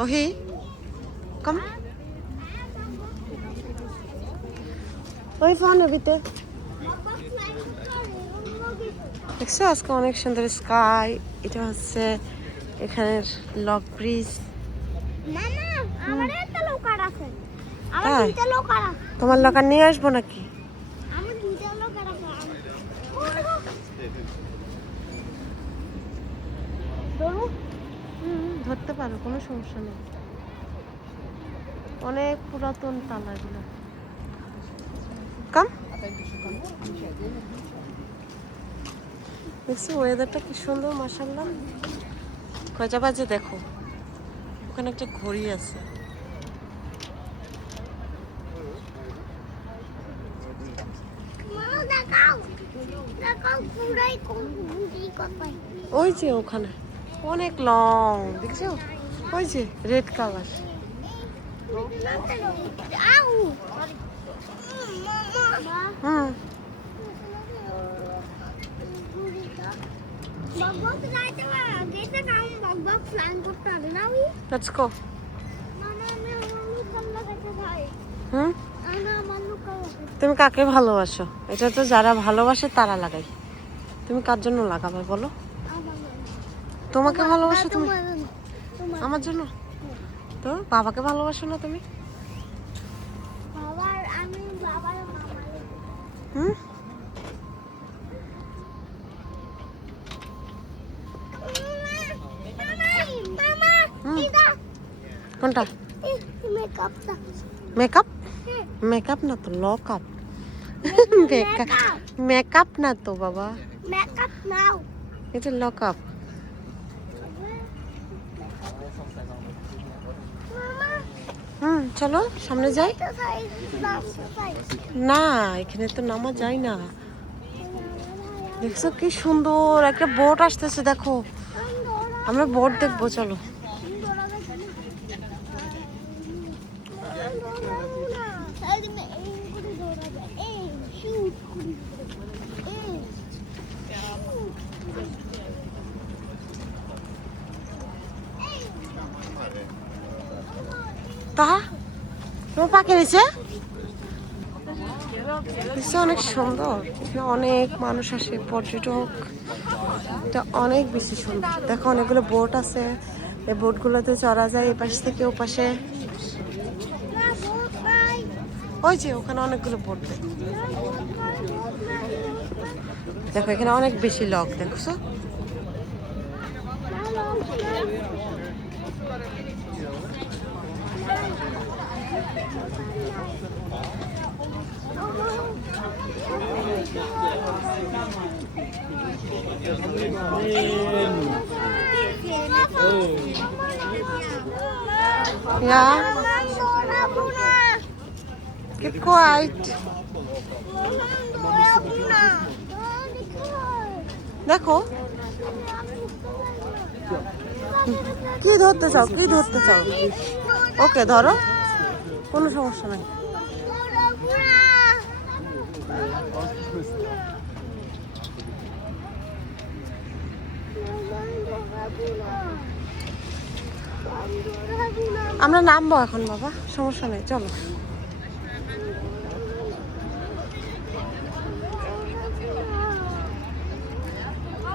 ওহি কম ওই ফোন নবিতে দেখছো আজকে অনেক সুন্দর স্কাই। এটা হচ্ছে এখানের লক ব্রিজ। তোমার লকার নিয়ে আসবো নাকি? ধরতে পারো, কোনো সমস্যা নেই। অনেক পুরাতন তালা এগুলো। কাম দেখছি ওয়েদারটা কি সুন্দর মাশাআল্লাহ। কয়টা বাজে দেখো, ওখানে একটা ঘড়ি আছে। ওই যে ওখানে অনেক লং, দেখছো ওই যে রেড কালার। হুম লেটস গো। হুম তুমি কাকে ভালোবাসো? এটা তো যারা ভালোবাসে তারা লাগাই। তুমি কার জন্য লাগাবে বলো? তোমাকে ভালোবাসো তুমি? আমার জন্য? তো বাবাকে ভালোবাসো না তুমি? হুম কোনটা? মেকআপ? মেকআপ না তো, লক আপ। মেকআপ না তো বাবা, এটা লক আপ। চলো সামনে যাই। না এখানে তো নামা যায় না। দেখছো কি সুন্দর একটা বোট আসতেছে, দেখো আমরা বোট দেখবো, চলো। তা তোমার পাখি নিচে অনেক সুন্দর। অনেক মানুষ আসে, পর্যটক। এটা অনেক বেশি সুন্দর। দেখো অনেকগুলো বোট আছে, এই বোটগুলোতে চড়া যায় এপাশ থেকে ওপাশে। ওই যে ওখানে অনেকগুলো বোট। দেখো এখানে অনেক বেশি লক, দেখছো? Yeah. Keep quiet. দেখো কি ধরতে চাও, কি ধরতে চাও? ওকে ধরো, কোনো সমস্যা নাই। আমরা নামবো এখন বাবা, সমস্যা নেই, চলো।